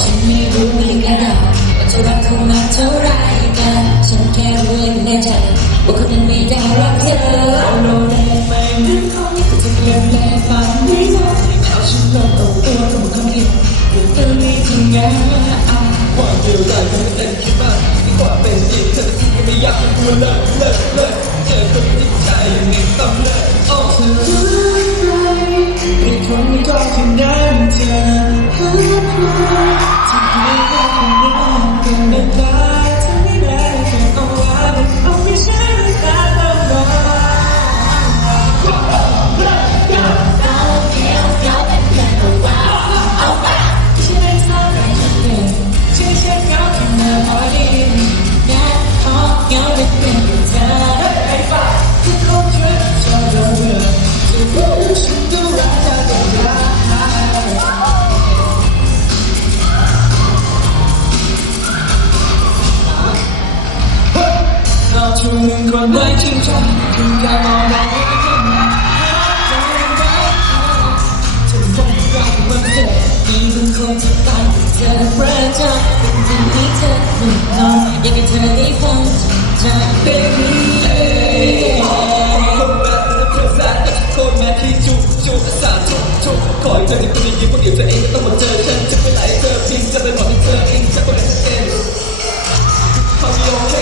ฉันไม่รู้อย่างไรหรว่าจะรักเขามากเท่าไรกันฉันแค่รู้ย่านใจว่ากันไม่ได้รักเธอเอาโลกได้ไหมนึกเขาก็จะเลี่ยแปลฝันนี้เธอเอาฉันลงเอาตัวทำคำเดียวเวงเธอไม่ทำงานอ่ว่าเดียวได้ไม่เป็นคิดบ้างดีกว่าเป็นจริงเธอจะคิดไม่ยากกลัวเลิ Christmas. ไม่ชื่นชมถึงจมองมองไม่จริงฉันต้องรักมันเธอมีมันคงจะตายเธอประจักษ์นที่เธอไม่ลองอยากให้เธอได้ฟังจาเป็นที่จุกจุกสาจุกจุกคอยเธที่คุณยิ้มคนเดียวเธอเองต้องมาเจอฉันจะไม่ไหลเธอพิงจะไปหมดที่เธอเองจะไปไหนเธอเอง I'll be okay.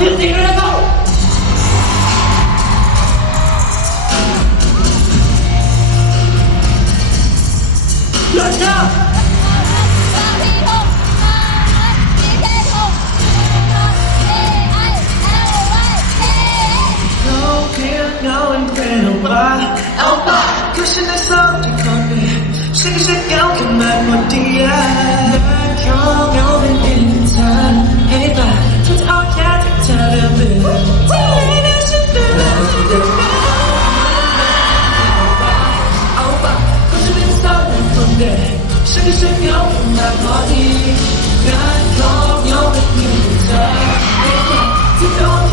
you think you're gonna go? Oh my, cushion is so. Shake, shake. 深深有我那可以，眼中有你存在，天天只。